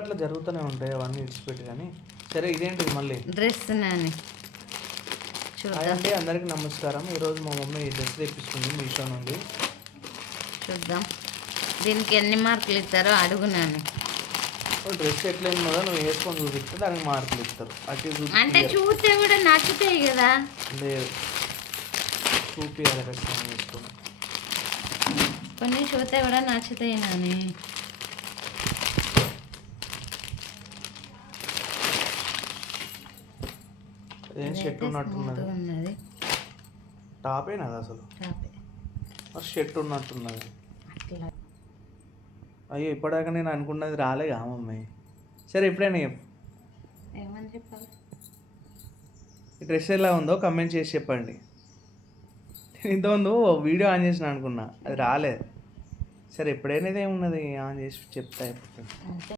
అట్లా జరుగుతూనే ఉంటాయి అవన్నీ విడిచిపెట్టి. కానీ సరే, ఇదేంటిది మళ్ళీ డ్రెస్ నాని హాయ్ చూద్దాం అండి, అందరికీ నమస్కారం. ఈరోజు మా మమ్మీ ఈ డ్రెస్ తెప్పించుకుంది మీషో నుండి. చూద్దాం దీనికి ఎన్ని మార్కులు ఇస్తారో అడుగు నాని. డ్రెస్ ఎట్లా ఉన్నదో నువ్వు వేసుకొని చూపిస్తే దానికి మార్కులు ఇస్తారు. అటు అంటే చూస్తే కూడా నచ్చుతాయి కదా. లేదు, చూపియాలి ఖచ్చితంగా వేసుకొని. కొన్ని చూస్తే కూడా నచ్చుతాయి నాని. ఏం షర్ట్ ఉన్నట్టున్నది. ఉన్నది టాపేనా అది అసలు? టాపే. మరి షర్ట్ ఉన్నట్టున్నది. అట్లా అయ్యో, ఇప్పటిదాకా నేను అనుకున్నది రాలేగా మమ్మీ. సరే, ఎప్పుడైనా చెప్పు. ఏమని చెప్పాలి? ఈ డ్రెస్ ఎలా ఉందో కమెంట్ చేసి చెప్పండి. నేను ఇంతకుముందు వీడియో ఆన్ చేసిన అనుకున్నా, అది రాలేదు. సరే, ఎప్పుడైనా ఏమున్నది ఆన్ చేసి చెప్తా అయిపోతుంది. అంతే.